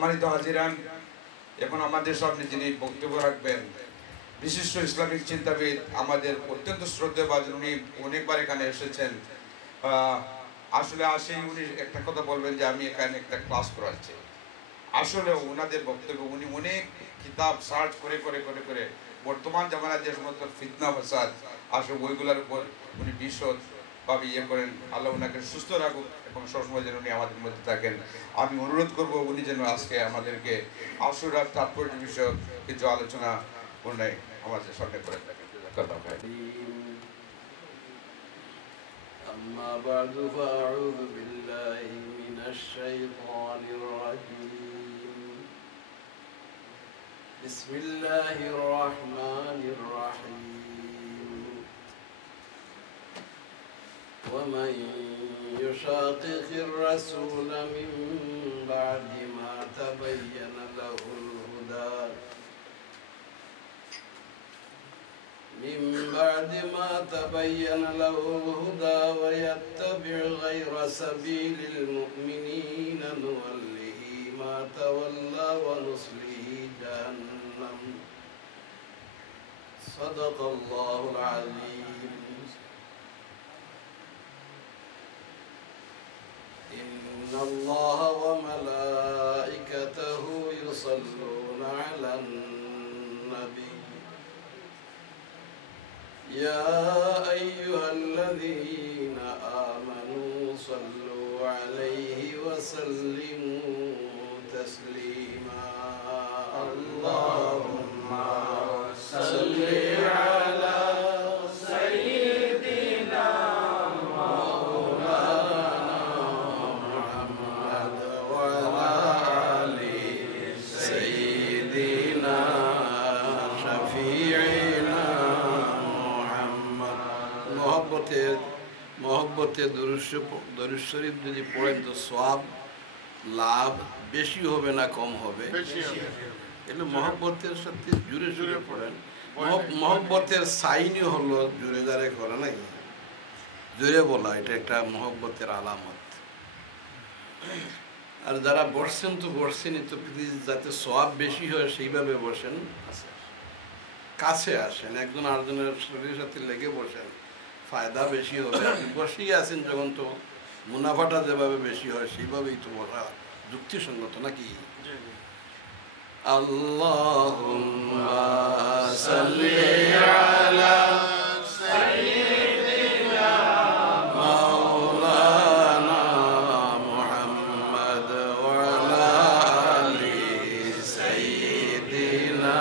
সম্মানিত হাজিরান, এখন আমাদের সামনে যিনি বক্তব্য রাখবেন বিশিষ্ট ইসলামিক চিন্তাবিদ, আমাদের অত্যন্ত শ্রদ্ধেয়ভাজন, উনি অনেকবার এখানে এসেছেন। আসলে আসেই উনি একটা কথা বলবেন যে আমি এখানে একটা ক্লাস করাচ্ছি। আসলে ওনাদের বক্তব্য, উনি অনেক কিতাব সার্চ করে করে করে করে বর্তমান জামানায় যে সমস্ত ফিতনা ফাসাদ আসলে ওইগুলোর উপর উনি বিশদভাবে করেন। আল্লাহ ওনাকে সুস্থ রাখুক এবং সবসময় যেন উনি আমাদের মধ্যে থাকেন। আমি অনুরোধ করব উনি যেন আজকে আমাদেরকে আশুরার তাৎপর্য বিষয়ক কিছু আলোচনা উনি আমাদের সামনে করে থাকেন। أما بعد فأعوذ بالله من الشيطان الرجيم. بسم الله الرحمن الرحيم. ومن يشاقق الرسول من بعد ما تبين له الهدى ويتبع غير سبيل المؤمنين نوله ما تولى ونصله جهنم. صدق الله العظيم. إن الله وملائكته يصلون على النبي يا أيها الذين آمنوا صلوا عليه وسلموا تسليما. اللهم صل على سيدنا مولانا محمد وعلى آل سيدنا شفيعنا মহব্বতে দরুদ শরীফ যদি পড়েন তো সওয়াব লাভ বেশি হবে না কম হবে? এগুলো মহব্বতের সাথে জুড়ে জুড়ে পড়েন। মহব্বতের সাইনই হলো জুড়ে জারে করা, নাকি জুড়ে বলা, এটা একটা মহব্বতের আলামত। আর যারা বসছেন তো বসছেনই, তো প্লিজ যাতে সওয়াব বেশি হয় সেইভাবে বসেন, কাছে আসেন, একজন আরেকজনের শরীরের সাথে লেগে বসেন, ফায়দা বেশি হবে। আপনি বসেই আছেন যখন, তো মুনাফাটা যেভাবে বেশি হয় সেইভাবেই তো বসা যুক্তিসঙ্গত, নাকি? আল্লাহুম্মা সাল্লি আলা সাইয়্যিদিনা মাওলানা মুহাম্মদ ওয়া আলা আলি সাইয়্যিদিনা।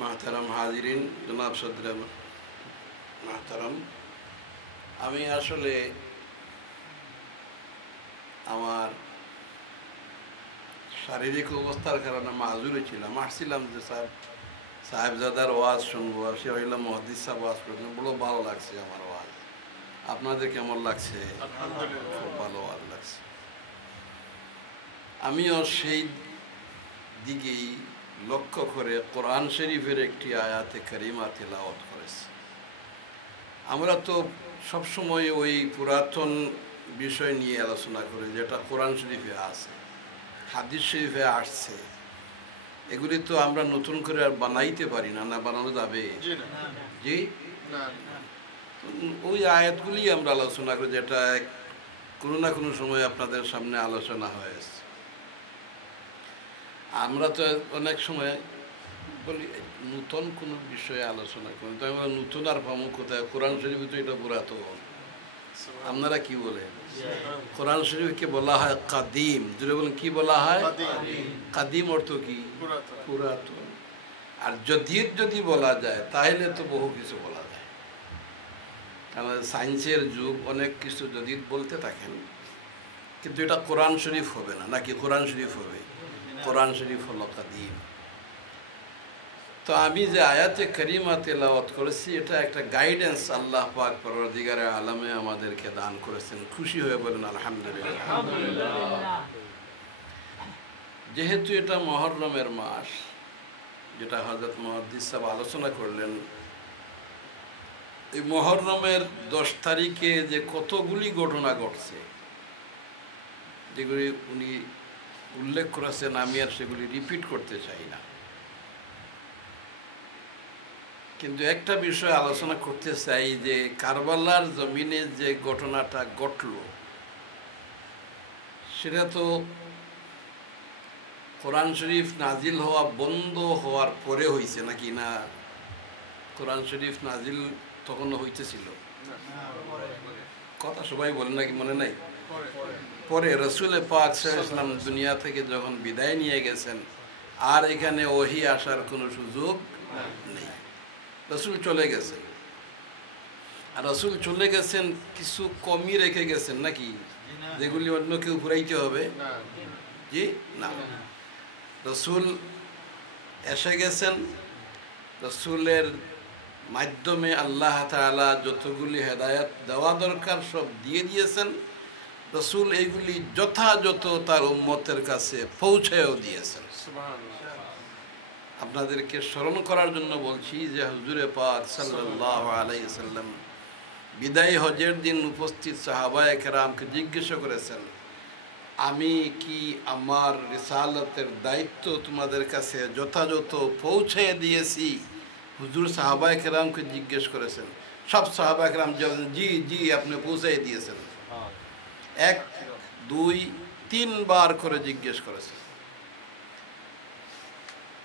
মাহতারাম হাজিরিন, জনাব সদরে মাহতারাম, আমি আসলে আমার শারীরিক অবস্থার কারণে মাজুরে ছিলাম। আসছিলাম যে সাহেবজাদার ওয়াজ শুনবো, সে হইলাম মুহাদ্দিস সাহেব ওয়াজ করছেন, বড় ভালো লাগছে আমার ওয়াজ। আপনাদের কেমন লাগছে? খুব ভালো ওয়াজ লাগছে। আমিও সেই দিকেই লক্ষ্য করে কোরআন শরীফের একটি আয়াতে কারিমা তিলাওয়াত করেছি। আমরা তো সবসময় ওই পুরাতন বিষয় নিয়ে আলোচনা করি, যেটা কোরআন শরীফে আছে, হাদিস শরীফে আসছে। এগুলি তো আমরা নতুন করে আর বানাইতে পারি না, না বানানো যাবে? জি, ওই আয়াতগুলি আমরা আলোচনা করি, যেটা কোনো না কোনো সময় আপনাদের সামনে আলোচনা হয়েছে। আমরা তো অনেক সময় বলি নতুন কোনো বিষয়ে আলোচনা করি, তো আমরা নতুন আর ভাবো কোথায়? কোরআন শরীফে তো এটা পুরাতন। আপনারা কি বলেন? কোরআন শরীফকে বলা হয় কাদিম। যদি বলেন কি বলা হয়? কাদিম অর্থ কি? পুরাতন। আর যদি বলা যায় তাহলে তো বহু কিছু বলা যায়, কারণ সায়েন্সের যুগ, অনেক কিছু যদি বলতে থাকেন, কিন্তু এটা কোরআন শরীফ হবে না, নাকি কোরআন শরীফ হবে? কোরআন শরীফ হলো কাদিম। তো আমি যে আয়াতে কারিমা তেলাওয়াত করেছি, এটা একটা গাইডেন্স আল্লাহ পাক পরওয়ারদিগারে আলমে আমাদেরকে দান করেছেন। খুশি হয়ে বলেন আলহামদুলিল্লাহ। যেহেতু এটা মুহররমের মাস, যেটা হযরত মুহাদ্দিস সাহেব আলোচনা করলেন, এই মুহররমের 10 তারিখে যে কতগুলি ঘটনা ঘটছে, যেগুলি উনি উল্লেখ করেছেন, আমি আর সেগুলি রিপিট করতে চাই না, কিন্তু একটা বিষয় আলোচনা করতে চাই যে কারবালার জমিনে যে ঘটনাটা ঘটল সেটা তো কোরআন শরীফ নাজিল হওয়া বন্ধ হওয়ার পরে হয়েছে নাকি? না, কোরআন শরীফ নাজিল তখনও হইতেছিল? কথা সবাই বলে নাকি, মনে নাই? পরে রসুল পাক সাল্লাল্লাহু আলাইহি ওয়াসাল্লাম দুনিয়া থেকে যখন বিদায় নিয়ে গেছেন, আর এখানে ওহী আসার কোনো সুযোগ নেই, রসুল চলে গেছেন। আর রসুল চলে গেছেন, কিছু কমই রেখে গেছেন নাকি, যেগুলি অন্য কেউ ঘুরাইতে হবে? জি না, রসুল এসে গেছেন, রসুলের মাধ্যমে আল্লাহ তাআলা যতগুলি হেদায়েত দেওয়া দরকার সব দিয়ে দিয়েছেন। রসুল এইগুলি যথাযথ তার উম্মতের কাছে পৌঁছেও দিয়েছেন। আপনাদেরকে স্মরণ করার জন্য বলছি যে হুজুরে পাক সাল্লাল্লাহু আলাইহি সাল্লাম বিদায় হজের দিন উপস্থিত সাহাবায়ে কেরামকে জিজ্ঞাসা করেছেন, আমি কি আমার রিসালাতের দায়িত্ব তোমাদের কাছে যথাযথ পৌঁছে দিয়েছি? হুজুর সাহাবায়ে কেরামকে জিজ্ঞেস করেছেন, সব সাহাবায়ে কেরাম বলেন, জি জি আপনি পৌঁছে দিয়েছেন। 1, 2, 3 বার করে জিজ্ঞেস করেছেন।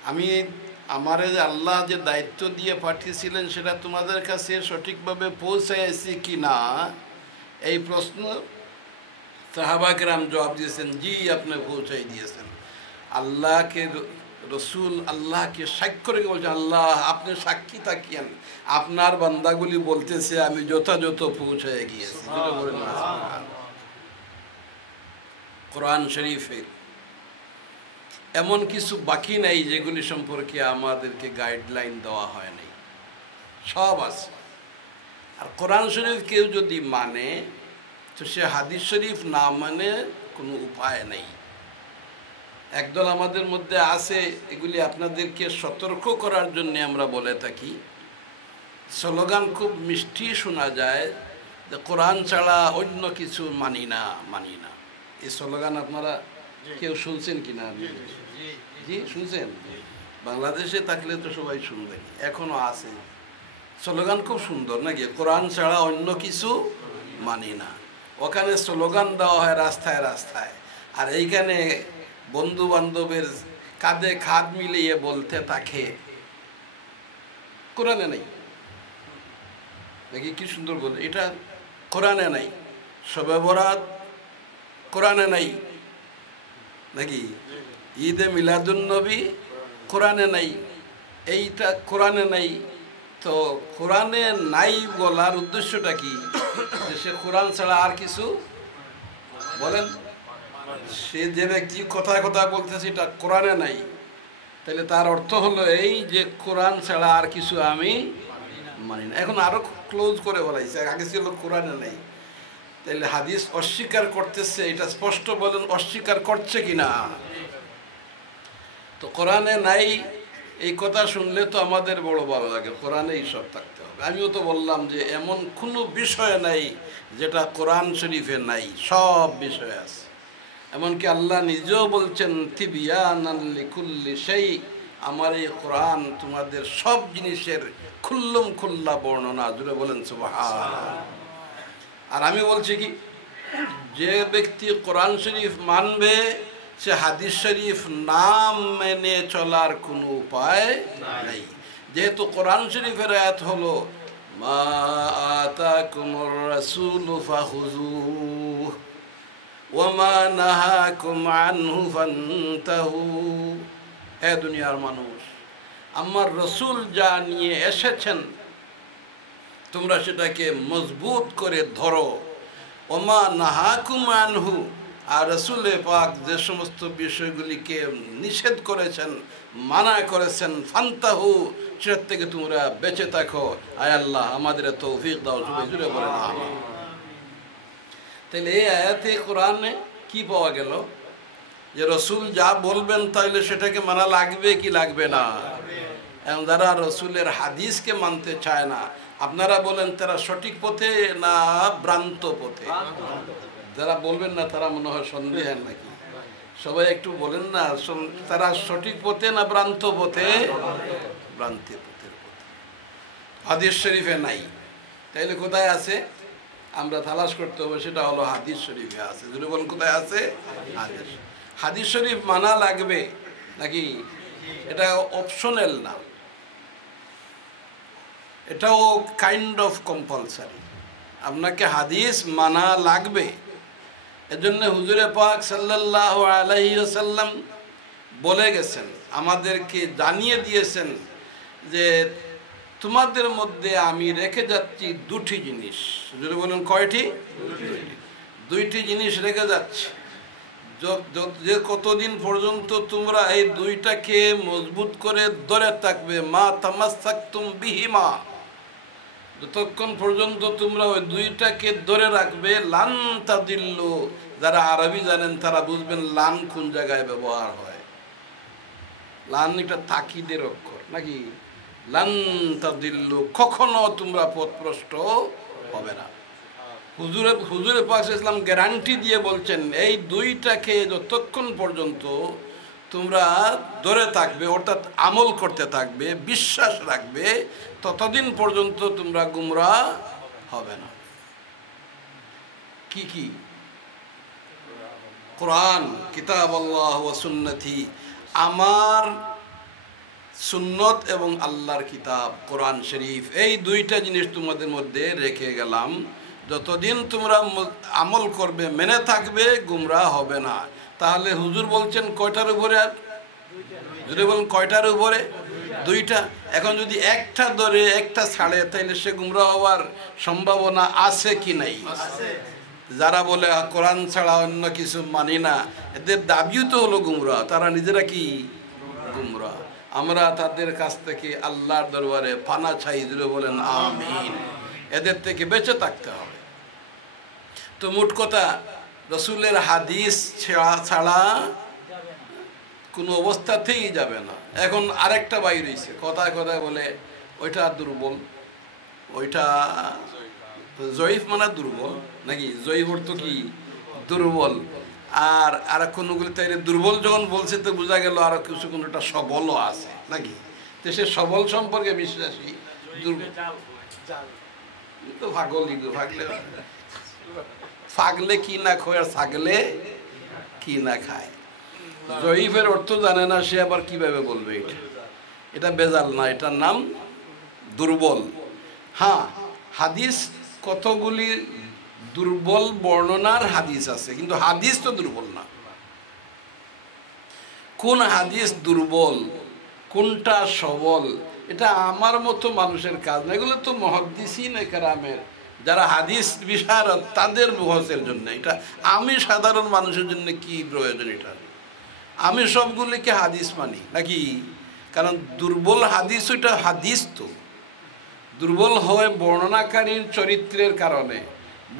আমি আমারে আল্লাহ যে দায়িত্ব দিয়ে পাঠিয়েছিলেন সেটা তোমাদের কাছে সঠিকভাবে পৌঁছাইছি কি না, এই প্রশ্ন সাহাবা কেরাম জবাব দিয়েছেন, জি আপনি পৌঁছাই দিয়েছেন। আল্লাহকে রসুল আল্লাহকে সাক্ষ্য রেখে বলছেন, আল্লাহ আপনি সাক্ষী থাকিয়েন, আপনার বান্দাগুলি বলতেছে আমি যথাযথ পৌঁছায় গিয়েছি। কোরআন শরীফের এমন কিছু বাকি নাই যেগুলি সম্পর্কে আমাদেরকে গাইডলাইন দেওয়া হয় নাই, সব আছে। আর কোরআন শরীফ কেউ যদি মানে তো সে হাদিস শরীফ না মানে কোনো উপায় নেই। একদল আমাদের মধ্যে আছে, এগুলি আপনাদেরকে সতর্ক করার জন্য আমরা বলে থাকি। স্লোগান খুব মিষ্টি শোনা যায় যে কোরআন ছাড়া অন্য কিছু মানি না, মানি না। এই স্লোগান আপনারা কেউ শুনছেন কিনা? জি শুনছেন? বাংলাদেশে থাকলে তো সবাই শুনবেন, এখনো আছে। স্লোগান খুব সুন্দর নাকি, কোরআন ছাড়া অন্য কিছু মানি না। ওখানে স্লোগান দেওয়া হয় রাস্তায় রাস্তায়, আর এইখানে বন্ধু বান্ধবের কাঁধে খাদ মিলিয়ে বলতে থাকে কোরআনে নেই নাকি, কি সুন্দর বলে, এটা কোরআনে নাই। শবে বরাত কোরআনে নাই নাকি, ঈদে মিলাদুন্নবী কোরআনে নাই, এইটা কোরআনে নাই। তো কোরআনে নাই বলার উদ্দেশ্যটা কি? যে সে কোরআন ছাড়া আর কিছু বলেন, সে যে ব্যক্তি কথায় কথায় বলতেছে এটা কোরআনে নাই, তাহলে তার অর্থ হলো এই যে কোরআন ছাড়া আর কিছু আমি মানি না। এখন আরো ক্লোজ করে বলাইছে, আগে ছিল কোরআনে নাই, তাহলে হাদিস অস্বীকার করতেছে, এটা স্পষ্ট বলেন অস্বীকার করছে কিনা। তো কোরআনে নাই এই কথা শুনলে তো আমাদের বড় ভালো লাগে, কোরআনেই সব থাকতে হবে। আমিও তো বললাম যে এমন কোনো বিষয় নাই যেটা কোরআন শরীফে নাই, সব বিষয় আছে। এমনকি আল্লাহ নিজেও বলছেন তিবিয়ানান লিকুল্লি শাই, আমার এই কোরআন তোমাদের সব জিনিসের খুল্লুম খুল্লা বর্ণনা। জুড়ে বলেন সুবহানাল্লাহ। আর আমি বলছি কি, যে ব্যক্তি কোরআন শরীফ মানবে সে হাদিস শরীফ নাম মেনে চলার কোনো উপায় নাই। যেহেতু কোরআন শরীফের আয়াত হলো মা আতাকুমুর রাসূলু ফাখুযুহু ওয়া মা নাহাকুম আনহু ফান্তাহু। হে দুনিয়ার মানুষ, আমার রসুল যা নিয়ে এসেছেন তোমরা সেটাকে মজবুত করে ধরো। ওমা নাহাকুম আনহু, আর রসুল পাক যে সমস্ত বিষয়গুলিকে নিষেধ করেছেন, মানা করেছেন, ফান্তাহু, সেটার থেকে তোমরা বেঁচে থাকো। আয় আল্লাহ আমাদের তৌফিক দাও, সবাই জুড়ে বলেন আমিন। তাহলে এই আয়াতে কোরআনে কি পাওয়া গেল? যে রসুল যা বলবেন তাইলে সেটাকে মানা লাগবে কি লাগবে না? এবং যারা রসুলের হাদিসকে মানতে চায় না আপনারা বলেন তারা সঠিক পথে না ভ্রান্ত পথে? যারা বলবেন না তারা মনে হয় সন্দেহের নাকি? সবাই একটু বলেন না, তারা সঠিক পথে না ভ্রান্ত পথে? ভ্রান্তি পথের পথে। হাদিস শরীফে নাই, তাইলে কোথায় আছে? আমরা তালাশ করতে হবে, সেটা হলো হাদিস শরীফে আছে। যদি বলেন কোথায় আছে? হাদিস। হাদিস শরীফ মানা লাগবে নাকি? এটা অপশনাল না, এটাও কাইন্ড অফ কম্পালসারি। আপনাকে হাদিস মানা লাগবে। এজন্য হুজুরে পাক সাল্লাল্লাহু আলাইহি ওয়াসাল্লাম বলে গেছেন, আমাদেরকে জানিয়ে দিয়েছেন যে তোমাদের মধ্যে আমি রেখে যাচ্ছি দুটি জিনিস। যদি বলেন কয়টি? দুইটি জিনিস রেখে যাচ্ছি, যে কতদিন পর্যন্ত তোমরা এই দুইটাকে মজবুত করে ধরে থাকবে, মা তামাসসাকতুম বিহিমা, যতক্ষণ পর্যন্ত তোমরা ওই দুইটাকে ধরে রাখবে, লান তাদিল্লু। যারা আরবি জানেন তারা বুঝবেন লান কোন জায়গায় ব্যবহার হয়। লান একটা তাকিদের অক্ষর নাকি? লান তাদিল্লু, কখনো তোমরা পথভ্রষ্ট হবে না। হুজুরে পাক ইসলাম গ্যারান্টি দিয়ে বলছেন, এই দুইটাকে যতক্ষণ পর্যন্ত তোমরা ধরে থাকবে, অর্থাৎ আমল করতে থাকবে, বিশ্বাস রাখবে, ততদিন পর্যন্ত তোমরা গুমরাহ হবে না। কি কি? কোরআন, কিতাব আল্লাহ ওয়া সুন্নতি, আমার সুন্নত এবং আল্লাহর কিতাব কোরআন শরীফ, এই দুইটা জিনিস তোমাদের মধ্যে রেখে গেলাম। যতদিন তোমরা আমল করবে, মেনে থাকবে, গুমরাহ হবে না। তাহলে হুজুর বলছেন কয়টার উপরে? যদি বলেন কয়টার উপরে? দুইটা। এখন যদি একটা ধরে একটা ছাড়ে, তাইলে সে গুমরাহ হওয়ার সম্ভাবনা আছে কি নাই? যারা বলে কোরআন ছাড়া অন্য কিছু মানি না, এদের দাবিও তো হলো গুমরাহ। তারা নিজেরা কি গুমরাহ? আমরা তাদের কাছ থেকে আল্লাহর দরবারে পানা চাই। যদি বলেন আমিন। এদের থেকে বেঁচে থাকতে হবে। তো মোট কথা, রসুলের হাদিস ছাড়া কোনো অবস্থাতেই যাবে না। এখন আরেকটা বাইর হয়েছে, কথায় কথায় বলে ওইটা দুর্বল, ওইটা জয়ীফ মানে দুর্বল নাকি? জয়ীফ অর্থ কি? দুর্বল। আর কোনোগুলি তাই দুর্বল যখন বলছে তো বোঝা গেল আরো কিছু কোনোটা সবলও আছে নাকি? তো সে সবল সম্পর্কে বিশ্বাসী। দুর্বল তো ভাগলি, ফাগলে কি না খোয়, আর ছাগলে কি না খায়। জয়ীফের অর্থ জানে না সে, আবার কিভাবে বলবে এটা? এটা বেজাল না, এটার নাম দুর্বল। হ্যাঁ, হাদিস কতগুলি দুর্বল বর্ণনার হাদিস আছে, কিন্তু হাদিস তো দুর্বল না। কোন হাদিস দুর্বল, কোনটা সবল, এটা আমার মতো মানুষের কাজ না। এগুলো তো মুহাদ্দিসিন কেরামের, যারা হাদিস বিশারদ, তাদের বহসের জন্য। এটা আমি সাধারণ মানুষের জন্য কি প্রয়োজন? এটা আমি সবগুলিকে হাদিস মানি নাকি? কারণ দুর্বল হাদিস, ওইটা হাদিস তো দুর্বল হয় বর্ণনাকারীর চরিত্রের কারণে,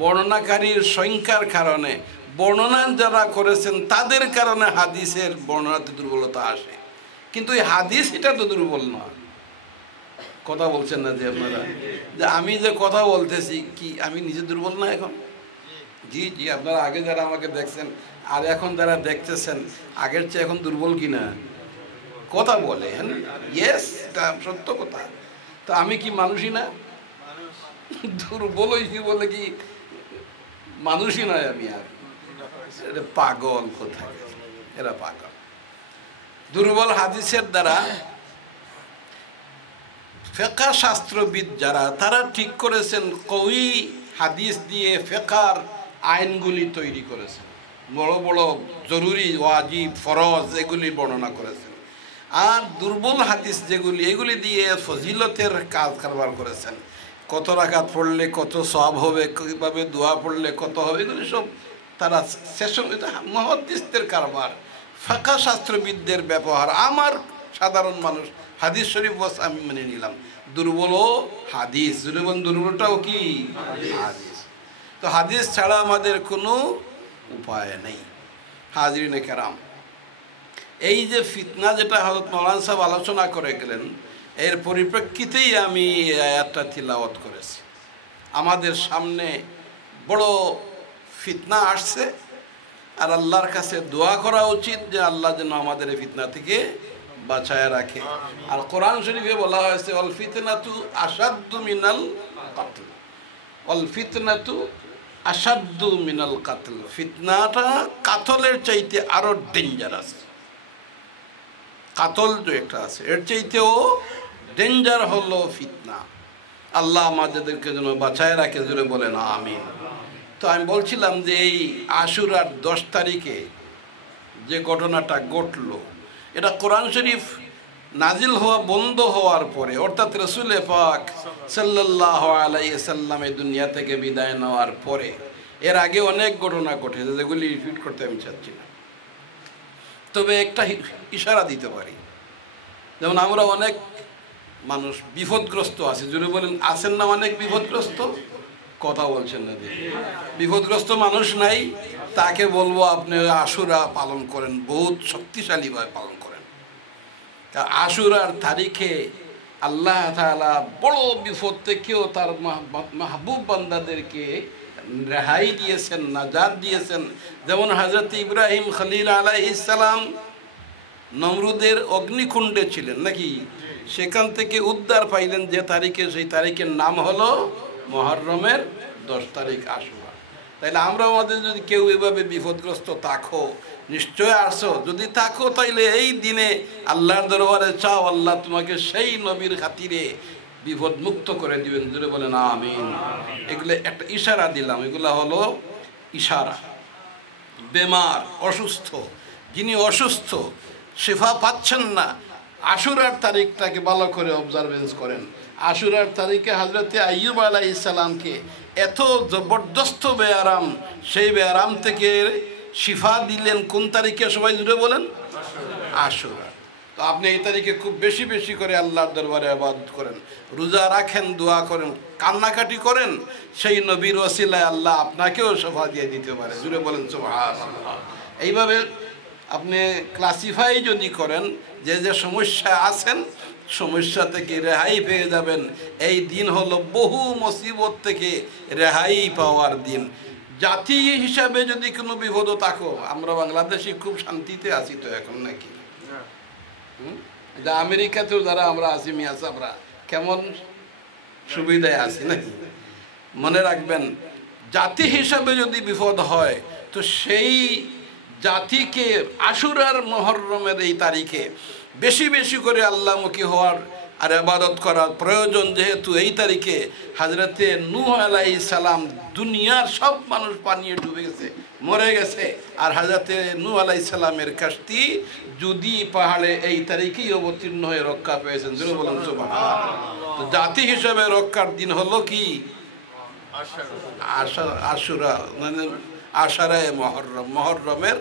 বর্ণনাকারীর সংখ্যার কারণে, বর্ণনা যারা করেছেন তাদের কারণে হাদিসের বর্ণনাতে দুর্বলতা আসে। কিন্তু এই হাদিস এটা তো দুর্বল না। কথা বলছেন না যে আপনারা? যে আমি যে কথা বলতেছি, কি আমি নিজে দুর্বল না এখন? জি জি, আপনারা আগে যারা আমাকে দেখছেন আর এখন যারা দেখতেছেন, আগের চেয়ে এখন দুর্বল কিনা? কথা বলেন। ইয়েস, এটা সত্য কথা। তো আমি কি মানুষই না? দুর্বল হয়েছি বলে কি মানুষই নয় আমি? আর এটা পাগল কোথায়, এরা পাগল। দুর্বল হাদিসের দ্বারা ফিকহ শাস্ত্রবিদ যারা, তারা ঠিক করেছেন কওয়ি হাদিস দিয়ে ফিকহর আইনগুলি তৈরি করেছেন, বড় বড় জরুরি, ওয়াজিব, ফরজ এগুলি বর্ণনা করেছেন। আর দুর্বল হাদিস যেগুলি, এগুলি দিয়ে ফজিলতের কাজ কারবার করেছেন। কত রাকাত পড়লে কত সওয়াব হবে, কীভাবে দোয়া পড়লে কত হবে, এগুলি সব তারা সেশন। এটা মুহাদ্দিসদের কারবার, ফিকহ শাস্ত্রবিদদের ব্যবহার। আমার সাধারণ মানুষ হাদিস শরীফ বস আমি মেনে নিলাম, দুর্বলও হাদিস। দুর্বলটাও কি হাদিস। তো হাদিস ছাড়া আমাদের কোনো উপায় নেই। হাজরিনে কেরাম, এই যে ফিতনা যেটা হযরত মাওলানা সাহেব আলোচনা করে গেলেন, এর পরিপ্রেক্ষিতেই আমি এই আয়াতটা তিলাওয়াত করেছি। আমাদের সামনে বড় ফিতনা আসছে, আর আল্লাহর কাছে দোয়া করা উচিত যে আল্লাহ যেন আমাদের এই ফিতনা থেকে বাঁচায় রাখে। আর কোরআন শরীফে বলা হয়েছে অল ফিতনাতু আসাদ্দু মিনাল কাতল, অল ফিতনাতু আসাদ্দু মিনাল কাতল, ফিতনাটা কাতলের চাইতে আরো ডেঞ্জারাস। কাতল যে একটা আছে এর চাইতেও ডেঞ্জার হলো ফিতনা। আল্লাহ আমাদেরকে যেন বাঁচায় রাখে, জুড়ে বলেন আমিন। তো আমি বলছিলাম যে এই আশুরার 10 তারিখে যে ঘটনাটা ঘটলো, এটা কোরআন শরীফ নাজিল হওয়া বন্ধ হওয়ার পরে, অর্থাৎ রসুল পাক সাল্লাল্লাহু আলাইহি সাল্লাম এই দুনিয়া থেকে বিদায় নেওয়ার পরে। এর আগে অনেক ঘটনা ঘটেছে যেগুলি রিপিট করতে আমি চাচ্ছি না, তবে একটা ইশারা দিতে পারি। যেমন আমরা অনেক মানুষ বিপদগ্রস্ত আছি, জুড়ে বলেন আছেন না? অনেক বিপদগ্রস্ত, কথা বলছেন না। বিপদগ্রস্ত মানুষ নাই, তাকে বলবো আপনি আশুরা পালন করেন, বহুত শক্তিশালীভাবে পালন করেন। আশুরার তারিখে আল্লাহ তাআলা বড় বিপদ থেকেও তার মাহবুব বান্দাদেরকে রেহাই দিয়েছেন, নাজাত দিয়েছেন। যেমন হযরত ইব্রাহিম খলিল আলাইহিস সালাম নমরুদের অগ্নিকুণ্ডে ছিলেন নাকি, সেখান থেকে উদ্ধার পাইলেন যে তারিখে, সেই তারিখের নাম হলো মুহররমের 10 তারিখ আশুরা। তাইলে আমরা আমাদের যদি কেউ এভাবে বিপদগ্রস্ত থাকো, নিশ্চয় আসো, যদি থাকো তাইলে এই দিনে আল্লাহর দরবারে চাও, আল্লাহ তোমাকে সেই নবীর খাতিরে বিপদ মুক্ত করে দিবেন, জুড়ে বলেন আমিন। এগুলো একটা ইশারা দিলাম, এগুলা হলো ইশারা। বেমার, অসুস্থ, যিনি অসুস্থ শিফা পাচ্ছেন না, আশুরার তারিখটাকে ভালো করে অবজারভেন্স করেন। আশুরার তারিখে হযরত আইয়ুব আলাইহিস সালামকে এত জবরদস্ত বেআরাম, সেই বেআরাম থেকে শিফা দিলেন কোন তারিখে? সবাই জুড়ে বলেন আশুরা। তো আপনি এই তারিখে খুব বেশি বেশি করে আল্লাহর দরবারে ইবাদত করেন, রোজা রাখেন, দোয়া করেন, কান্নাকাটি করেন, সেই নবীর ওসিলায় আল্লাহ আপনাকেও শিফা দিয়ে দিতে পারে, জুড়ে বলেন সুবহানাল্লাহ। এইভাবে আপনি ক্লাসিফাই যদি করেন যে যে সমস্যা আছেন, সমস্যা থেকে রেহাই পেয়ে যাবেন। এই দিন হলো বহু মুসিবত থেকে রেহাই পাওয়ার দিন। জাতি হিসাবে যদি কোনো বিপদ থাকো, আমরা বাংলাদেশে খুব শান্তিতে আছি তো এখন নাকি, আমেরিকাতেও যারা আমরা আছি মিয়া সাবরা কেমন সুবিধায় আছি নাকি। মনে রাখবেন, জাতি হিসাবে যদি বিপদ হয় তো সেই জাতিকে আশুরার মুহররমের এই তারিখে বেশি বেশি করে আল্লাহমুখী হওয়ার আর ইবাদত করার প্রয়োজন। যেহেতু এই তারিখে হযরতে নূহ আলাইহিস সালাম, দুনিয়ার সব মানুষ পানিয়ে ডুবে গেছে, মরে গেছে, আর হযরতে নূহ আলাইহিস সালামের কাশতি যদি পাহাড়ে এই তারিখেই অবতীর্ণ হয়ে রক্ষা পেয়েছেন, যেন বলেন সুবহানাল্লাহ। তো জাতি হিসেবে রক্ষার দিন হলো কি আশুরা, মানে আশারায়ে মুহররম, মুহররমের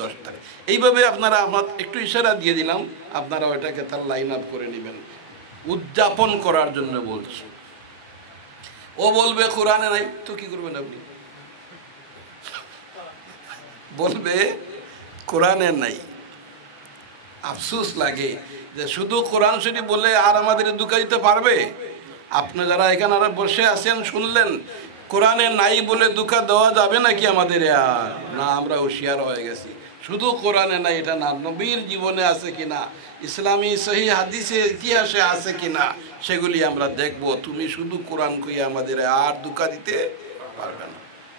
10 তারিখ। এইভাবে আপনারা, আমার একটু ইশারা দিয়ে দিলাম, আপনারা ওইটাকে তার লাইন আপ করে নেবেন। উদযাপন করার জন্য বলছি। ও বলবে কোরআনে নাই, তো কি করবেন আপনি? বলবে কোরআনে নাই, আফসোস লাগে যে শুধু কোরআন শরীফ বলে আর আমাদের দুঃখ দিতে পারবে? আপনি যারা এখানে আর বসে আছেন শুনলেন, কোরআনে নাই বলে দুঃখ দেওয়া যাবে নাকি আমাদের? আর না, আমরা হুঁশিয়ার হয়ে গেছি। শুধু কোরআনে নাই এটা না, নবীর জীবনে আছে কিনা, ইসলামী সহি হাদিসে ইতিহাসে আছে কিনা, সেগুলি আমরা দেখব। তুমি শুধু কোরআন কইয়া আমাদের আর দুঃখ দিতে পারবে না।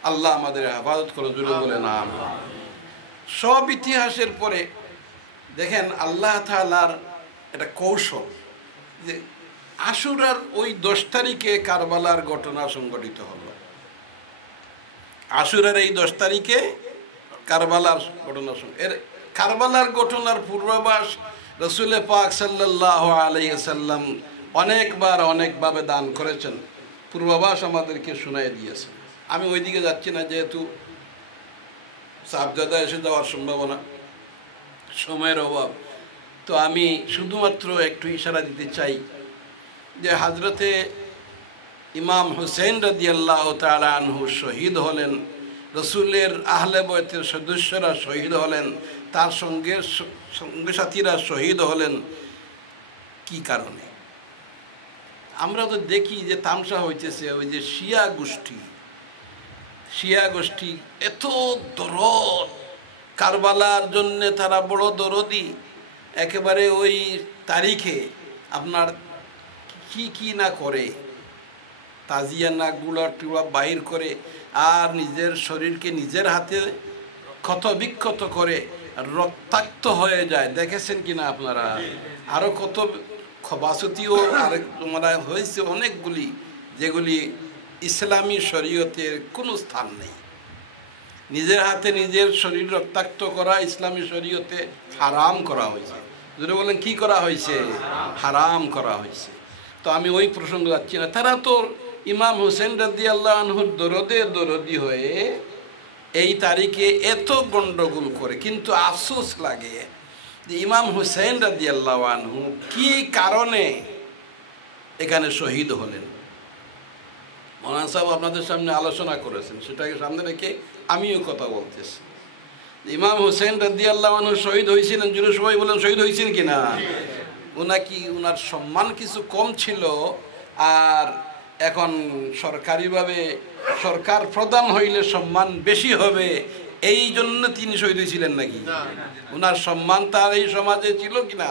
আল্লাহ আমাদের হেফাজত করে, জুড়ে বলে না। সব ইতিহাসের পরে দেখেন আল্লাহ তাআলার একটা কৌশল, যে আশুরার ওই 10 তারিখে কারবালার ঘটনা সংঘটিত হলো। আশুরার এই 10 তারিখে কারবালার ঘটনা, এর কারবালার ঘটনার পূর্বাভাস রসুল পাক সাল্লাল্লাহু আলাইহি সাল্লাম অনেকবার অনেকভাবে দান করেছেন, পূর্বাভাস আমাদেরকে শোনায় দিয়েছেন। আমি ওইদিকে যাচ্ছি না, যেহেতু সাহাবজাদা এসে যাওয়ার সম্ভাবনা, সময়ের অভাব। তো আমি শুধুমাত্র একটু ইশারা দিতে চাই যে হযরতে ইমাম হুসেন রাদিয়াল্লাহু তাআলা আনহু শহীদ হলেন, রসুলের আহলে বয়তের সদস্যরা শহীদ হলেন, তার সঙ্গে সাথীরা শহীদ হলেন। কি কারণে? আমরা তো দেখি যে তামসা হইতেছে, ওই যে শিয়া গোষ্ঠী এত দরদ, কারবালার জন্যে তারা বড় দরদি, একেবারে ওই তারিখে আপনার কি না করে, তাজিয়া না গুলা টুলা বাহির করে, আর নিজের শরীরকে নিজের হাতে ক্ষত বিক্ষত করে রক্তাক্ত হয়ে যায়। দেখেছেন কিনা আপনারা? আরো কত খবাসতিও আরেক তোমরা হয়েছে অনেকগুলি, যেগুলি ইসলামী শরীয়তের কোনো স্থান নেই। নিজের হাতে নিজের শরীর রক্তাক্ত করা ইসলামী শরীয়তে হারাম করা হয়েছে। যদি বলেন কি করা হয়েছে? হারাম করা হয়েছে। তো আমি ওই প্রসঙ্গ যাচ্ছি না। তারা তো ইমাম হোসেন রাদিয়াল্লাহু আনহুর দরদি হয়ে এই তারিখে এত গন্ডগোল করে, কিন্তু আফসোস লাগে যে ইমাম হুসাইন রাদিয়াল্লাহু আনহু কি কারণে এখানে শহীদ হলেন। মৌলানা সাহেব আপনাদের সামনে আলোচনা করেছেন, সেটাকে সামনে রেখে আমিও কথা বলতেছি। ইমাম হুসাইন রাদিয়াল্লাহু আনহু শহীদ হয়েছিলেন, জুড়ে সবাই বলেন শহীদ হয়েছেন কিনা? উনার সম্মান কিছু কম ছিল, আর এখন সরকারিভাবে সরকার প্রধান হইলে সম্মান বেশি হবে, এই জন্য তিনি শহীদ হয়েছিলেন নাকি? উনার সম্মান তার এই সমাজে ছিল কিনা?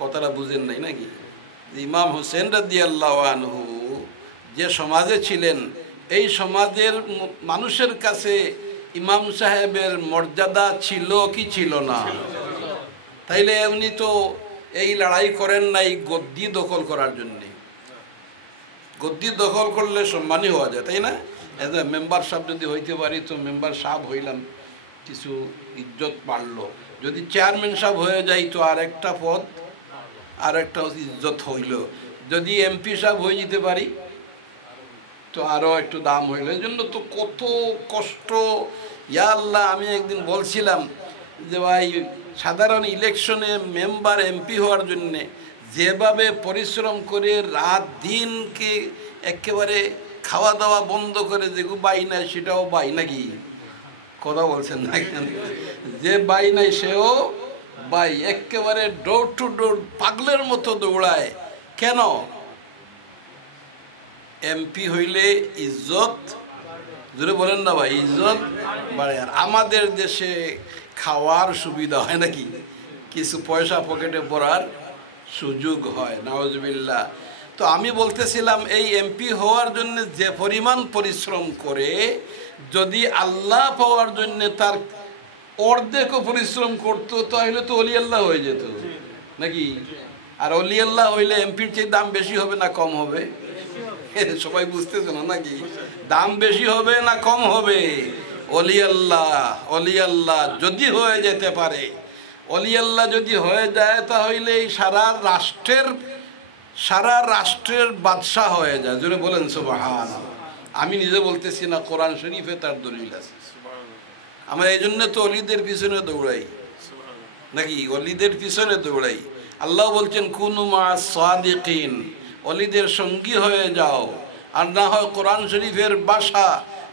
কথাটা বুঝেন নাই নাকি? ইমাম হোসেন রাদিয়াল্লাহু আনহু যে সমাজে ছিলেন, এই সমাজের মানুষের কাছে ইমাম সাহেবের মর্যাদা ছিল কি ছিল না? তাইলে উনি তো এই লড়াই করেন নাই গদ্দি দখল করার জন্যে। গদ্দি দখল করলে সম্মানী হওয়া যায়, তাই না? মেম্বার সাহেব যদি হইতে পারি তো মেম্বার সাহেব হইলাম, কিছু ইজ্জত বাড়লো। যদি চেয়ারম্যান সাহেব হয়ে যাই তো আর একটা পদ, আর একটা ইজ্জত হইল। যদি এমপি সাহেব হয়ে যেতে পারি তো আরও একটু দাম হইল। এই জন্য তো কত কষ্ট। ইয়া আল্লাহ, আমি একদিন বলছিলাম যে ভাই, সাধারণ ইলেকশনে মেম্বার এমপি হওয়ার জন্যে যেভাবে পরিশ্রম করে রাত দিনকে একেবারে খাওয়া দাওয়া বন্ধ করে যেগুলো বাই নাই সেটাও বাই নাকি? কথা বলছেন না কেন? যে বাই নাই সেও বাই, একেবারে ডোর টু ডোর পাগলের মতো দৌড়ায়। কেন? এমপি হইলে ইজ্জত, জোরে বলেন না ভাই, ইজ্জত বাড়ে। আর আমাদের দেশে খাওয়ার সুবিধা হয় নাকি? কিছু পয়সা পকেটে পড়ার সুযোগ হয়, নাউজুবিল্লাহ। তো আমি বলতেছিলাম এই এমপি হওয়ার জন্য যে পরিমাণ পরিশ্রম করে, যদি আল্লাহ পাওয়ার জন্য তার অর্ধেকও পরিশ্রম করতো তাহলে তো অলি আল্লাহ হয়ে যেত নাকি? আর অলি আল্লাহ হইলে এমপির চেয়ে দাম বেশি হবে না কম হবে? সবাই বুঝতেছে না নাকি? দাম বেশি হবে না কম হবে? অলি আল্লাহ যদি হয়ে যেতে পারে, অলি আল্লাহ যদি হয়ে যায় তাহলে সারা রাষ্ট্রের বাদশাহ হয়ে যায়। জোরে বলেন সুবহানাল্লাহ। আমি নিজে বলতেছি না, কোরআন শরীফে তার দলিল আছে। আমরা এই জন্য তো অলিদের পিছনে দৌড়াই নাকি? অলিদের পিছনে দৌড়াই। আল্লাহ বলছেন কুনু মা'আস সাদিকিন, অলিদের সঙ্গী হয়ে যাও। আর না হয় কোরআন শরীফের ভাষা,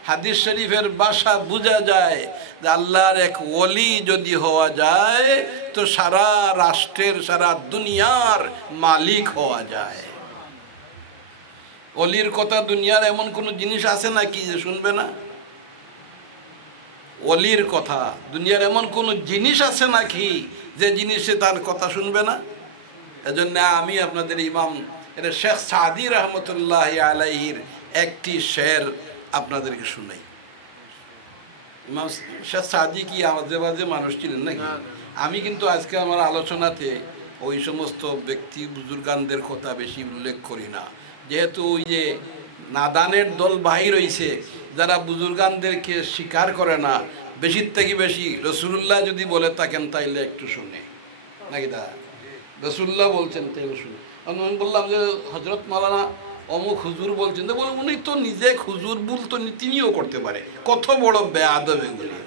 হাদিস শরীফের ভাষা বোঝা যায় যে আল্লাহর এক ওলি যদি হওয়া যায় তো সারা রাষ্ট্রের, সারা দুনিয়ার মালিক হওয়া যায়। অলির কথা দুনিয়ার এমন কোনো জিনিস আছে নাকি যে শুনবে না? অলির কথা দুনিয়ার এমন কোনো জিনিস আছে নাকি যে জিনিসে তার কথা শুনবে না? এজন্য আমি আপনাদের ইমাম এটা শেখ সাদি রহমতুল্লাহ আলাইহির একটি শের আপনাদেরকে শুনাই। ইমাম শেখ সাদি কি আমাদের মাঝে মানুষ ছিলেন নাকি? আমি কিন্তু আজকে আমার আলোচনাতে ওই সমস্ত ব্যক্তি বুজুর্গানদের কথা বেশি উল্লেখ করি না, যেহেতু ওই যে নাদানের দল বাহির হইছে যারা বুজুর্গানদেরকে স্বীকার করে না। বেশির থেকে বেশি রসুল্লাহ যদি বলে থাকেন তাইলে একটু শুনে নাকি? দা রসুল্লাহ বলছেন তাইলে শুনে। আমি বললাম যে হজরত মাওলানা অমুক হুজুর বলছেন, তো বলে উনি তো নিজে হুজুর ভুল তো তিনিও করতে পারে। কত বড় বেয়াদব এগুলি,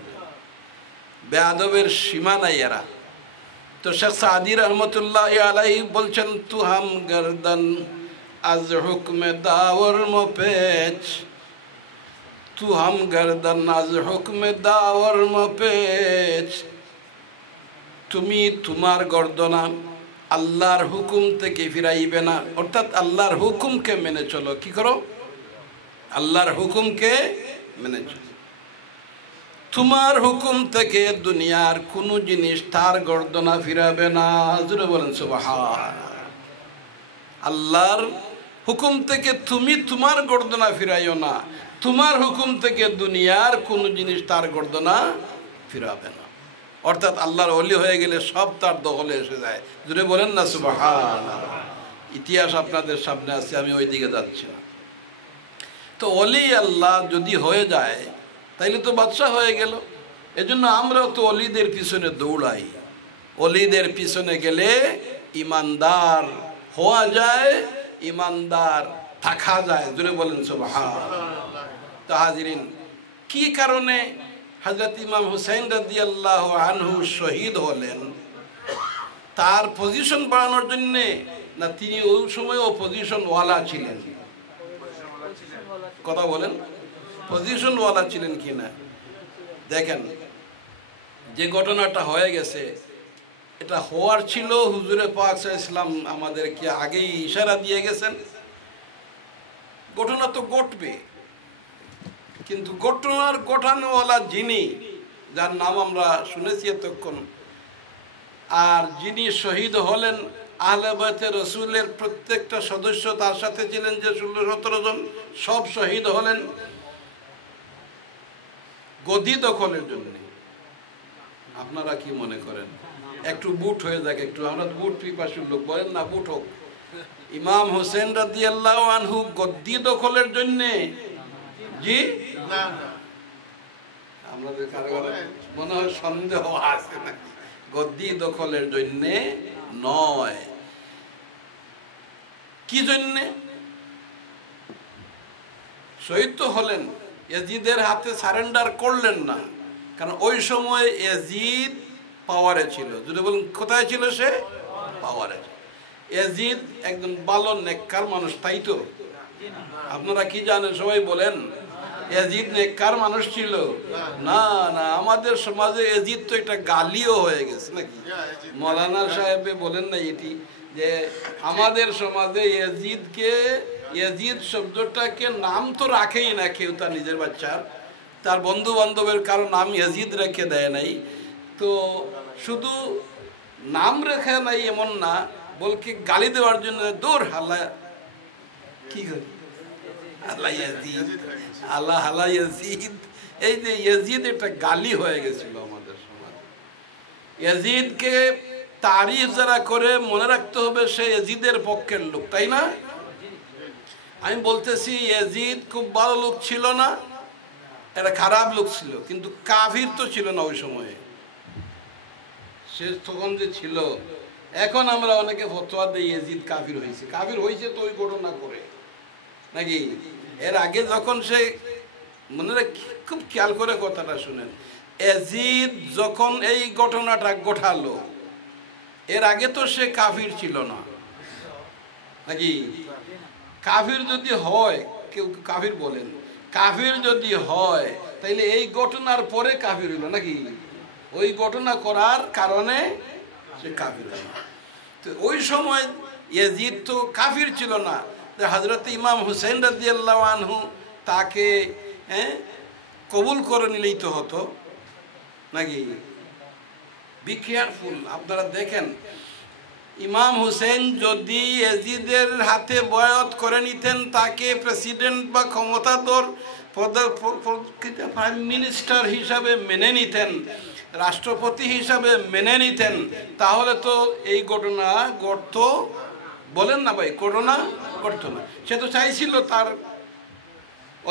বেয়াদবের সীমা নাই এরা। তো শেখ সাদি রহমতুল্লাহ আলাইহি বলছেন তু হাম গর্দন আজ হুকমে দাওর মপেচ, তু হাম গর্দন আজ হুকমে দাওর মপেচ, তুমি তোমার গর্দনা আল্লাহর হুকুম থেকে ফিরাইবে না, অর্থাৎ আল্লাহর হুকুমকে মেনে চলো। কি করো? আল্লাহর হুকুমকে মেনে চলো। তোমার হুকুম থেকে দুনিয়ার কোনো জিনিস তার গর্দনা ফিরাবে না। জোরে বলেন সুবহান। আল্লাহর হুকুম থেকে তুমি তোমার গর্দনা ফিরাইও না, তোমার হুকুম থেকে দুনিয়ার কোনো জিনিস তার গর্দনা ফিরাবে না। অর্থাৎ আল্লাহর ওলি হয়ে গেলে সব তার দখলে এসে যায়। জোরে বলেন না সুবহান। ইতিহাস আপনাদের সামনে আছে, আমি ওই দিকে যাচ্ছি না। তো ওলি আল্লাহ যদি হয়ে যায় তাইলে তো বাদশা হয়ে গেল। এজন্য আমরাও তো অলিদের পিছনে দৌড়াই। অলিদের পিছনে গেলে ইমানদার হওয়া যায়, ইমানদার থাকা যায়। জোরে বলেন সুবহান। তো হাজিরিন, কি কারণে হযরত ইমাম হুসাইন রাদিয়াল্লাহু আনহু শহীদ হলেন? তার পজিশন বাড়ানোর জন্যে না তিনি ওই সময় অপোজিশন ওয়ালা ছিলেন? কথা বলেন, পজিশন ওয়ালা ছিলেন কিনা? দেখেন, যে ঘটনাটা হয়ে গেছে এটা হওয়ার ছিল। হুজুরে পাক সাল্লাল্লাহু আলাইহি ওয়াসাল্লাম আমাদেরকে আগেই ইশারা দিয়ে গেছেন, ঘটনা তো ঘটবে। কিন্তু ঘটনার ঘটানোওয়ালা যিনি, যার নাম আমরা শুনেছি এতক্ষণ, আর যিনি শহীদ হলেন, আহলে বাইতে রসুলের প্রত্যেকটা সদস্য তার সাথে ছিলেন, যে 16-17 জন সব শহীদ হলেন গদি দখলের জন্য। আপনারা কি মনে করেন? একটু বুট হয়ে যাক, একটু আমরা বুট পিপাসুর লোক, বলেন না বুট হোক। ইমাম হোসেন রাদিয়াল্লাহু আনহু গদি দখলের জন্য? জি না, আমাদের কারো মনে হয় সন্দেহ আছে নাকি? গদি দখলের জন্য নয়। কি জন্যে শহীদ তো হলেন? ইয়াজিদের হাতে সারেন্ডার করলেন না, কারণ ওই সময় ইয়াজিদ পাওয়ারে ছিল। যদি বলেন কোথায় ছিল সে? পাওয়ারে। ইয়াজিদ একজন ভালো নেককার মানুষ, তাই তো? আপনারা কি জানেন? সবাই বলেন ইয়াজিদ নেককার মানুষ ছিল? না না, আমাদের সমাজে ইয়াজিদ তো একটা গালিও হয়ে গেছে নাকি? মৌলানা সাহেব বলেন না এটি, যে আমাদের সমাজে ইয়াজিদকে, ইয়াজিদ শব্দটাকে নাম তো রাখেই না কেউ তার নিজের বাচ্চার, তার বন্ধু বান্ধবের কারো নাম ইয়াজিদ রেখে দেয় নাই। তো শুধু নাম রেখে নাই এমন না, বলকে গালি দেওয়ার জন্য দূর হাল্লা, কি করে আল্লাহ ইয়াজিদ, আল্লাহ হালা ইয়াজিদ। এই যে ইয়াজিদ একটা গালি হয়ে গেছিল আমাদের সমাজে। ইয়াজিদকে তারিফ যারা করে মনে রাখতে হবে সে ইয়াজিদের পক্ষের লোক, তাই না? আমি বলতেছি ইয়াজিদ খুব ভালো লোক ছিল না, এটা খারাপ লোক ছিল, কিন্তু কাফির তো ছিল না ওই সময়ে। সে তখন যে ছিল, এখন আমরা অনেকে ফতোয়া দিই ইয়াজিদ কাফির হয়েছে। কাফির হয়েছে তো ওই ঘটনা করে নাকি? এর আগে যখন সে, মনে খুব খেয়াল করে কথাটা শুনেন, ইয়াজিদ যখন এই ঘটনাটা ঘটালো, এর আগে তো সে কাফির ছিল না নাকি? কাফির যদি হয়, কেউ কাফির বলেন, কাফির যদি হয় তাইলে এই ঘটনার পরে কাফির হইল নাকি? ওই ঘটনা করার কারণে সে কাফির হল। তো ওই সময় ইয়াজিদ তো কাফির ছিল না। হযরত ইমাম হুসাইন রাদিয়াল্লাহু আনহু তাকে কবুল করে নিলেই তো হতো নাকি? Be careful. আপনারা দেখেন, ইমাম হুসেন যদি ইয়াজিদের হাতে বয়াত করে নিতেন, তাকে প্রেসিডেন্ট বা ক্ষমতাধর প্রাইম মিনিস্টার হিসাবে মেনে নিতেন, রাষ্ট্রপতি হিসাবে মেনে নিতেন, তাহলে তো এই ঘটনা ঘটতো, বলেন না ভাই? ঘটনা ঘটতো না। সে তো চাইছিল তার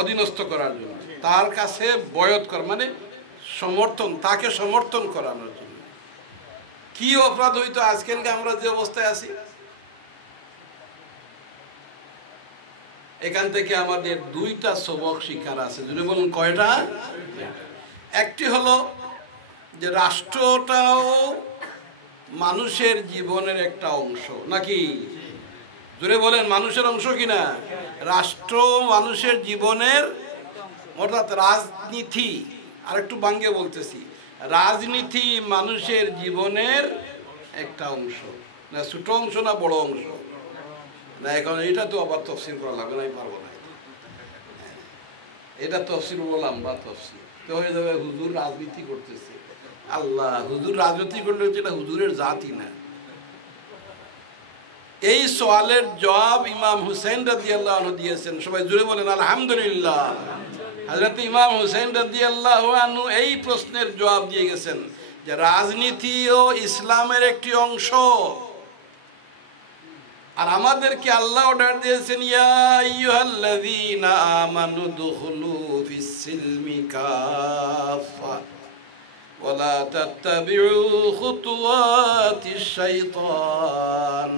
অধীনস্থ করার জন্য, তার কাছে বয়াত করা মানে সমর্থন, তাকে সমর্থন করানোর জন্য। কি অপরাধ হইতো আজকালকে আমরা যে অবস্থায় আছি? এখান থেকে আমাদের দুইটা সবক শিক্ষার আছে। যদি বলুন কয়টা? একটি হলো যে রাষ্ট্রটাও মানুষের জীবনের একটা অংশ নাকি? জোরে বলেন, মানুষের অংশ কিনা? রাষ্ট্র মানুষের জীবনের, অর্থাৎ রাজনীতি, আর একটু বাংলা বলতেছি, রাজনীতি মানুষের জীবনের একটা অংশ। না ছোট অংশ না বড় অংশ? না এখন এটা তো আবার তফসিল করা লাগবে না, আমি পারবো না। এটা তফসিল বললাম বা তফসিল তো হয়ে যাবে হুজুর রাজনীতি করতেছে। আল্লাহ, হুজুর রাজনীতি করলে যেটা হুজুরের জাতি না। এই সওয়ালের জবাব ইমাম হুসাইন রাদিয়াল্লাহু আনহু দিয়েছেন। সবাই জুড়ে বলেন আলহামদুলিল্লাহ। হযরত ইমাম হুসাইন রাদিয়াল্লাহু আনহু এই প্রশ্নের জবাব দিয়ে গেছেন যে রাজনীতিও ইসলামের একটি অংশ। আর আমাদেরকে আল্লাহ অর্ডার দিয়েছেন, ইয়া আইয়ুহাল্লাযীনা আমানু দুখুলু ফিস সিলমি কাফা ওয়া লা তাত্তাবিউ খুতুওয়াতিশ শাইতান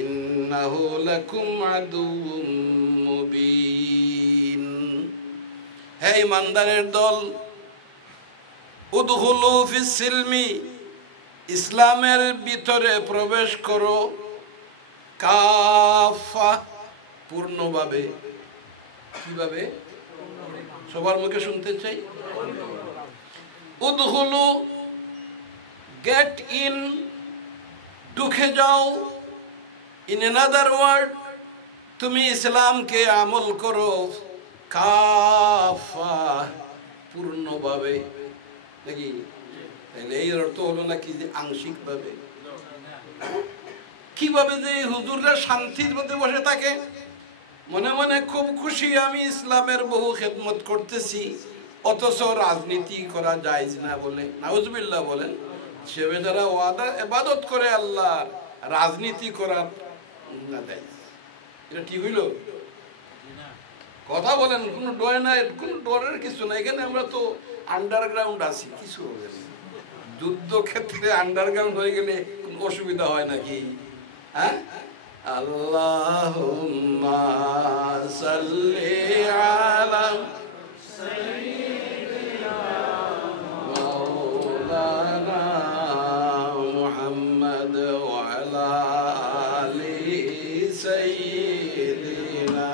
ইন্নাহু লাকুম আদুউম মুবিন। হে ইমানদারের দল, উদখুলু ফিস সিলমি, ইসলামের ভিতরে প্রবেশ করো, কাফা, পূর্ণভাবে। কিভাবে? সবার মুখে শুনতে চাই। উদখুলু, গেট ইন, ঢুকে যাও। ইন অ্যানাদার ওয়ার্ড, তুমি ইসলামকে আমল করো কাফা, পূর্ণভাবে। নাকি? তাহলে এই অর্থ হলো নাকি যে আংশিকভাবে? কিভাবে যে হুজুররা শান্তির মধ্যে বসে থাকে, মনে মনে খুব খুশি আমি ইসলামের বহু খেদমত করতেছি, অথচ রাজনীতি করা জায়েজ না বলে, নাউজুবিল্লাহ বলেন। সে যারা ওয়াদা ইবাদত করে আল্লাহ, রাজনীতি করার না দেয়, এটা ঠিক হইল? কথা বলেন, কোনো ডর নাই, কোনো ডরের কিছু নাই। এখানে আমরা তো আন্ডারগ্রাউন্ড আছি, কিছু হবে না। যুদ্ধক্ষেত্রে আন্ডারগ্রাউন্ড হয়ে গেলে কোনো অসুবিধা হয় নাকি? হ্যাঁ, আল্লাহুম্মা সাল্লি আলা সাইয়্যিদিনা মাওলানা মুহাম্মদ ওয়া আলা আলি সাইয়্যিদিনা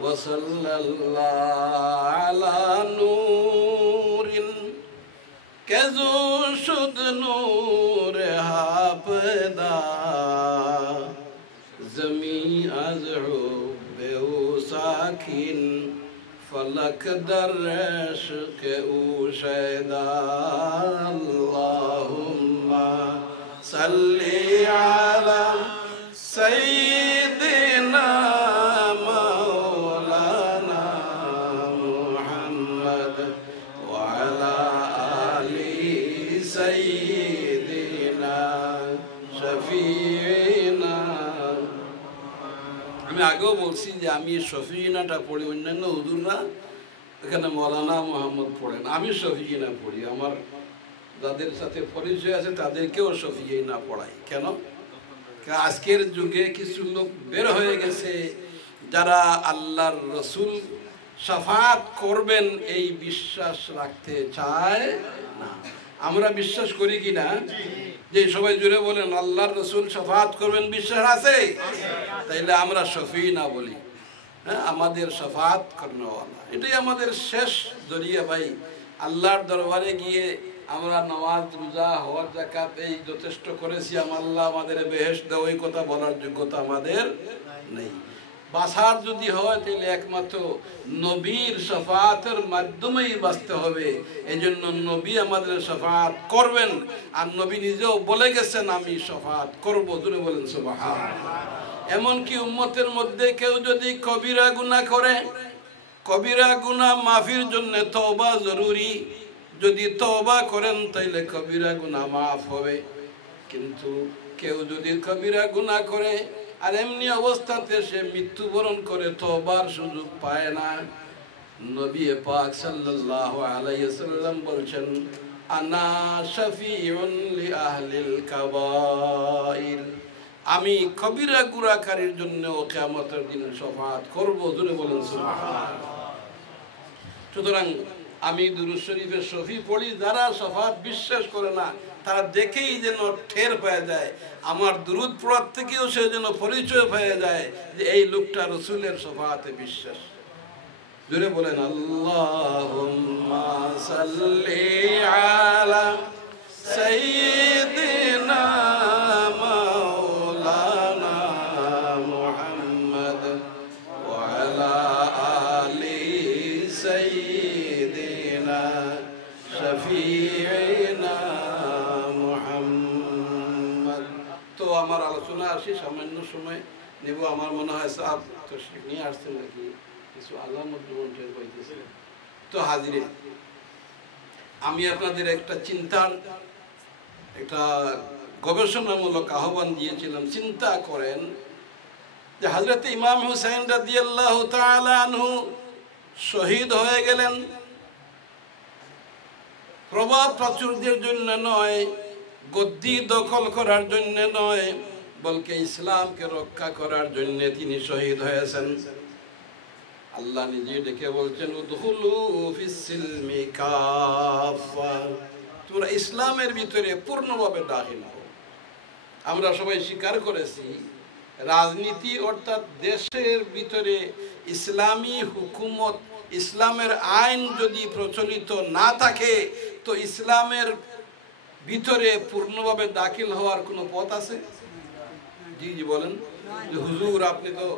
ওয়া সাল্লাল্লাহু আলা নূরিন কেজু শুদ নূর হাফদা জমি আজ বেউ সাকিন ফলক দরশ কে উশয়দা আল্লাহুম্মা সাল্লি আলা সাইয়্যিদিনা মাওলানা মুহাম্মদ ওয়া আলা সাইয়্যিদিনা শফিঈনা। আমি আগেও বলছি যে আমি শফিঈনাটা পড়ি, অন্যান্য হুজুররা এখানে মৌলানা মুহাম্মদ পড়েন, আমি শফিঈনা পড়ি। আমার যাদের সাথে পরিচয় আছে তাদেরকেও শফিঈনা পড়াই। কেন? আজকের যুগে কিছু লোক বের হয়ে গেছে যারা আল্লাহর রসুল শাফাত করবেন এই বিশ্বাস রাখতে চায় না। আমরা বিশ্বাস করি কি না? যে সবাই জুড়ে বলেন আল্লাহর রসুল শাফাত করবেন, বিশ্বাস আছে? তাইলে আমরা শফিঈনা বলি। হ্যাঁ, আমাদের শাফাত করনেওয়ালা, এটাই আমাদের শেষ জরিয়া ভাই। আল্লাহর দরবারে গিয়ে আমরা নামাজ, রোজা, হজ, যাকাত এই যথেষ্ট করেছি, আল্লাহ আমাদের বেহেশত দেয়, ওই কথা বলার যোগ্যতা আমাদের নেই। বাঁচার যদি হয় তাহলে একমাত্র নবীর শাফাতের মাধ্যমেই বাঁচতে হবে। এই জন্য নবী আমাদের শাফাত করবেন, আর নবী নিজেও বলে গেছেন আমি শাফাত করব। জোরে বলেন সুবহানাল্লাহ। এমনকি উম্মতের মধ্যে কেউ যদি কবিরা গুনাহ করে, কবিরা গুনাহ মাফির জন্য তওবা জরুরি। যদি তওবা করেন তাইলে কবিরা গুনাহ মাফ হবে। কিন্তু কেউ যদি কবিরা গুনাহ করে আর এমনি অবস্থাতে সে মৃত্যুবরণ করে, তওবার সুযোগ পায় না। নবী পাক সাল্লাল্লাহু আলাইহি ওয়াসাল্লাম বলেছেন, আনা শাফিউন লি আহলিল কাবাইর, আমি কবিরা গুনাহকারীর জন্য কিয়ামতের দিন শাফাত করব। জোরে বলেন সুবহানাল্লাহ। সুতরাং আমি দুরূদ শরীফের শফি পড়ি, যারা শাফাত বিশ্বাস করে না তারা দেখেই যেন টের পেয়ে যায়, আমার দুরূদ পড়ার থেকেও সে যেন পরিচয় পেয়ে যায় যে এই লোকটা রসুলের শাফাতে বিশ্বাস। জোরে বলেন আল্লাহুম্মা সাল্লি আলা সাইয়্যিদিনা মাওলানা মুহাম্মদ ওয়া আলা আলি সাইয়্যিদিনা শাফিঈনা মুহাম্মদ। তো আমার আলোচনা আসি, সামান্য সময় নেব। আমার মনে হয় সাহেব তশরিফ নিয়ে আসছেন নাকি, কিছু আলামত টের পাইতেছে। তো হাজিরে, আমি আপনাদের একটা চিন্তার, একটা গবেষণামূলক আহ্বান দিয়েছিলাম। চিন্তা করেন যে হযরত ইমাম হুসাইন রাদিয়াল্লাহু তাআলা আনহু শহীদ হয়ে গেলেন প্রভাব প্রাচুর্যের জন্য নয়, গদ্দি দখল করার জন্য নয়, বলকে ইসলামকে রক্ষা করার জন্য তিনি শহীদ হয়েছেন। আল্লাহ নিজে ডেকে বলছেন উদখুলু ফিস সিলমি কাফা, তোমরা ইসলামের ভিতরে পূর্ণভাবে দাখিল হও। আমরা সবাই স্বীকার করেছি রাজনীতি অর্থাৎ দেশের ভিতরে ইসলামী হুকুমত, ইসলামের আইন যদি প্রচলিত না থাকে তো ইসলামের ভিতরে পূর্ণভাবে দাখিল হওয়ার কোনো পথ আছে? জি জি বলেন। হুজুর আপনি তো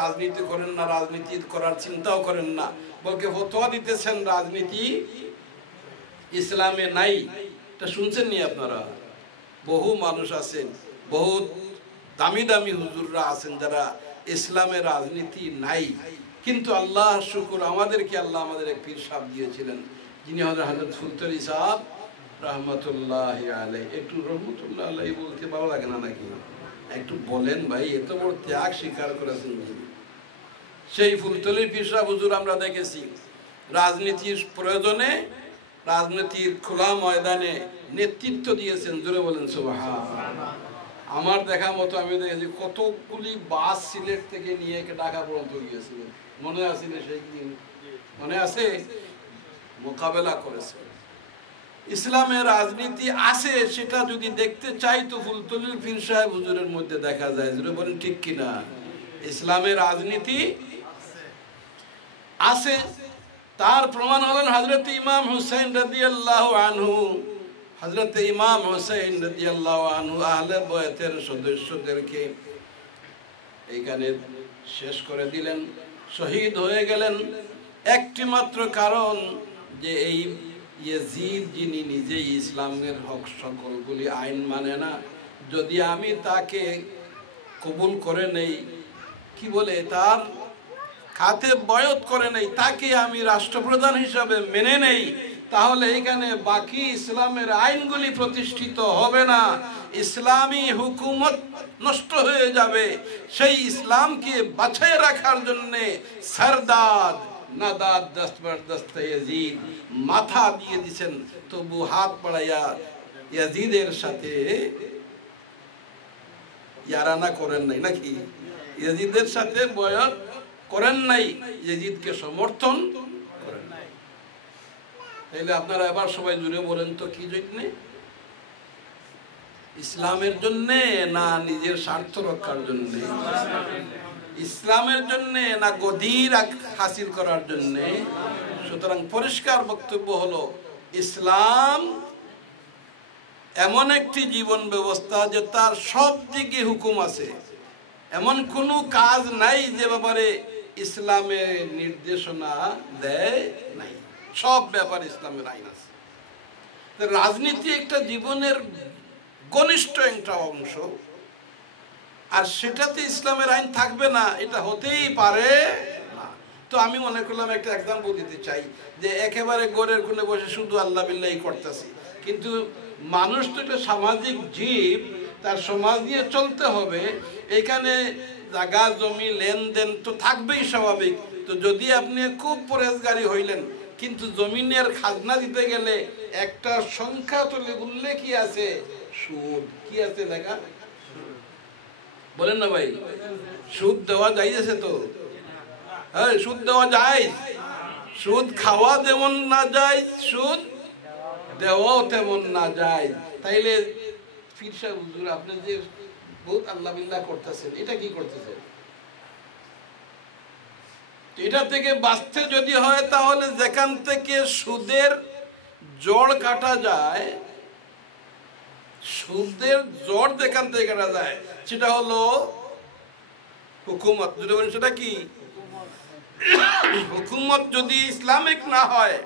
রাজনীতি করেন না, রাজনীতি করার চিন্তাও করেন না, বলকে ফতোয়া দিতেছেন রাজনীতি ইসলামে নাই। এটা শুনছেন নি আপনারা? বহু মানুষ আছেন, বহু দামি দামি হুজুররা আছেন যারা ইসলামে রাজনীতি নাই। কিন্তু আল্লাহ শুকুর, আমাদেরকে আল্লাহ আমাদের এক পীর সাহেব দিয়েছিলেন, যিনি হলেন হযরত ফুলতলি সাহেব রহমতুল্লাহ আলাইহি। একটু রহমতুল্লাহ আলাইহি বলতে ভালো লাগে না নাকি? একটু বলেন ভাই, এত বড় ত্যাগ স্বীকার করেছেন যিনি। সেই ফুলতলির পীর সাহেব হুজুর আমরা দেখেছি রাজনীতির প্রয়োজনে, রাজনীতির খোলা ময়দানে নেতৃত্ব দিয়েছেন। জোরে বলেন সুবহানাল্লাহ। আমার দেখা মতো আমি দেখেছি কতগুলি বাস সিলেট থেকে নিয়ে ঢাকা পর্যন্ত গিয়েছিলেন, মনে আছে না? সেই দিন মনে আছে, মোকাবেলা করেছে। ইসলামের রাজনীতি আছে, সেটা যদি দেখতে চাই তো ফুলতলির পীর সাহেব হুজুরের মধ্যে দেখা যায়। জোরে বলেন ঠিক কিনা? ইসলামের রাজনীতি আছে। তার প্রমাণ হলেন হযরত ইমাম হুসাইন রাদিয়াল্লাহু আনহু। হযরত ইমাম হুসাইন রাদিয়াল্লাহু আনহু আহলে বাইতের সদস্যদেরকে এইখানে শেষ করে দিলেন, শহীদ হয়ে গেলেন। একটি মাত্র কারণ যে এই ইয়াজিদ যিনি নিজেই ইসলামের হক সকলগুলি আইন মানে না, যদি আমি তাকে কবুল করে নেই, কি বলে তার খাতে বয়ত করে নেই, তাকে আমি রাষ্ট্রপ্রধান হিসাবে মেনে নেই, তাহলে এখানে বাকি ইসলামের আইনগুলি প্রতিষ্ঠিত হবে না, ইসলামী হুকুমত নষ্ট হয়ে যাবে। সেই ইসলামকে বাঁচিয়ে রাখার জন্য সরদার নাদাদ দস্তবরদস্ত ইয়াজিদ মাথা দিয়ে দিয়েছেন, তবু হাত বাড়াইয়া ইয়াজিদের সাথে ইয়ারানা করেন নাই নাকি? ইয়াজিদের সাথে বয়ত করেন নাই, ইয়াজিদকে সমর্থন করেন নাই। তাইলে আপনারা এবার সবাই জুড়ে বলেন তো কি জন্যে? ইসলামের জন্যে না নিজের স্বার্থ রক্ষার জন্যে? ইসলামের জন্যে না গদির হাসিল করার জন্যে? সুতরাং পরিষ্কার বক্তব্য হলো ইসলাম এমন একটি জীবন ব্যবস্থা যে তার সব দিকে হুকুম আছে, এমন কোনো কাজ নাই যে ব্যাপারে ইসলামের নির্দেশনা দেয় নাই, সব ব্যাপারে ইসলামের আইন আছে। রাজনীতি একটা জীবনের ঘনিষ্ঠ একটা অংশ, আর সেটাতে ইসলামের আইন থাকবে না এটা হতেই পারে না। তো আমি মনে করলাম একটা এক্সাম্পল দিতে চাই যে একেবারে গোরের কোণে বসে শুধু আল্লাহ বিল্লাহি করতেছি, কিন্তু মানুষ তো একটা সামাজিক জীব, তার সমাজ নিয়ে চলতে হবে, এখানে জায়গা জমি লেনদেন তো থাকবেই স্বাভাবিক। তো যদি আপনি খুব পরেজগারি হইলেন কিন্তু জমিনের খাজনা দিতে গেলে একটা সংখ্যা তুলে উল্লেখই আছে সুদ, কি আছে লেখা বলেন না ভাই? সুদ দেওয়া যাইছে তো? হ্যাঁ, সুদ দেওয়া যায়। সুদ খাওয়া যেমন না যায়, সুদ দেওয়াও তেমন না যায়। তাইলে পীর সাহেব হুজুর আপনি যে বহুত আল্লাহ বিল্লাহ করতেছেন, এটা কি করতেছেন? এটা থেকে বাঁচতে যদি হয় তাহলে যেখান থেকে সুদের জড় কাটা যায়, সুদের জড় যেখান থেকে কাটা যায় সেটা হলো হুকুমত। যদি বলেন সেটা কি? হুকুমত যদি ইসলামিক না হয়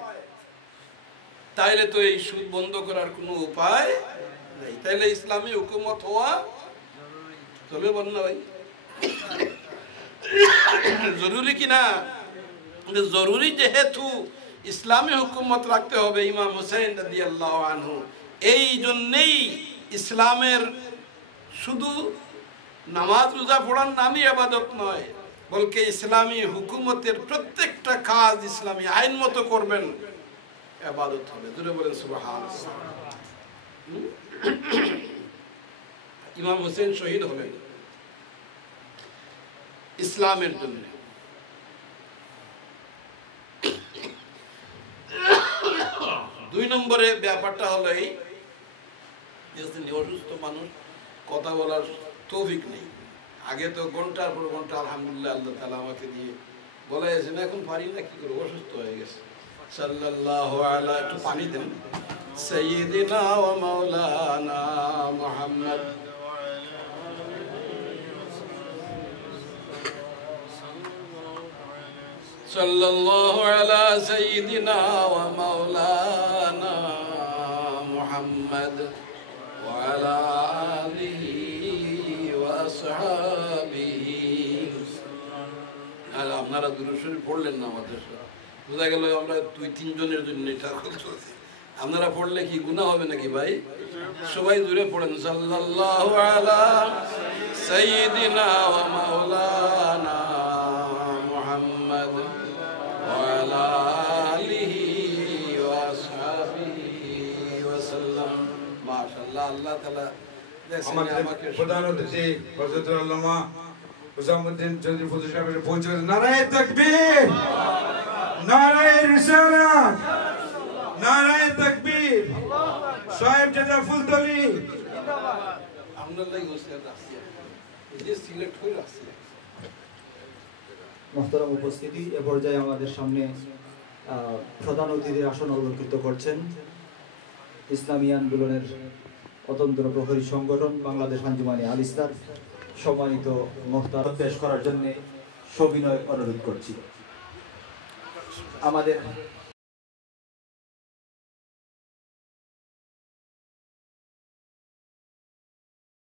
তাহলে তো এই সুদ বন্ধ করার কোনো উপায় নেই। তাহলে ইসলামী হুকুমত হওয়া চলবে বন্যা ভাই? জরুরি কিনা? জরুরি, যেহেতু ইসলামী হুকুমত রাখতে হবে ইমাম হুসাইন রাদিয়াল্লাহু আনহু, এই জন্যেই ইসলামের শুধু নামাজ রোজা পড়ার নামই ইবাদত নয়, বলকে ইসলামী হুকুমতের প্রত্যেকটা কাজ ইসলামী আইন মতো করবেন, ইবাদত হবে। জোরে বলেন সুবহানাল্লাহ। ইমাম হুসেন শহীদ হলেন ইসলামের জন্য। দুই নম্বরে ব্যাপারটা হলো এই, অসুস্থ মানুষ, কথা বলার তৌফিক নেই। আগে তো ঘন্টার পর ঘন্টা আলহামদুলিল্লাহ আল্লাহ তাআলা আমাকে দিয়ে বলাইছেন, এখন পারি না, কি করবো, অসুস্থ হয়ে গেছে। সাল্লাল্লাহু আলা, একটু পানি দেন। সাইয়্যিদিনা ওয়া মাওলানা মুহাম্মদ সাল্লাল্লাহু আলা সাইয়্যিদিনা ওয়া মাওলানা মুহাম্মদ ওয়া আলা আলিহি ওয়া আসহাবিহি। আর আপনারা দুরূদ শরীফ পড়লেন না আমাদের সাথে, বোঝা গেল আমরা 2-3 জনের জন্য এটা চলছে। আপনারা পড়লে কি গুনাহ হবে নাকি ভাই? সবাই জুড়ে পড়েন, সাল্লাল্লাহু আলা সাইয়্যিদিনা ওয়া মাওলানা মুহাম্মদ ওয়া আলা আলিহি ওয়া আসহাবিহি ওয়া সাল্লাম। মাশাআল্লাহ, আল্লাহ তাআলা আমাদের প্রধান অতিথি হযরতুল আল্লামা হুসামউদ্দিন চৌধুরী ফজল সাহেবের পৌঁছে গেছে। নারায়ে তাকবীর, নারায়ে রিসালাত, নারায়ে তাকবীর। সাহেব জাদা ফুলতলি আপনার লাগি ওসিয়ত আছে, এই যে সিলেক্ট হয়ে আছে। মুহতারাম উপস্থিতি, এ পর্যায়ে আমাদের সামনে প্রধান অতিথির আসন অলঙ্কৃত করছেন ইসলামী আন্দোলনের অতন্ত্র প্রহরী সংগঠন বাংলাদেশ আঞ্জুমানে আল ইসলাম। সম্মানিত মুহতারাম, পেশ করার জন্য সবিনয় অনুরোধ করছি। আমাদের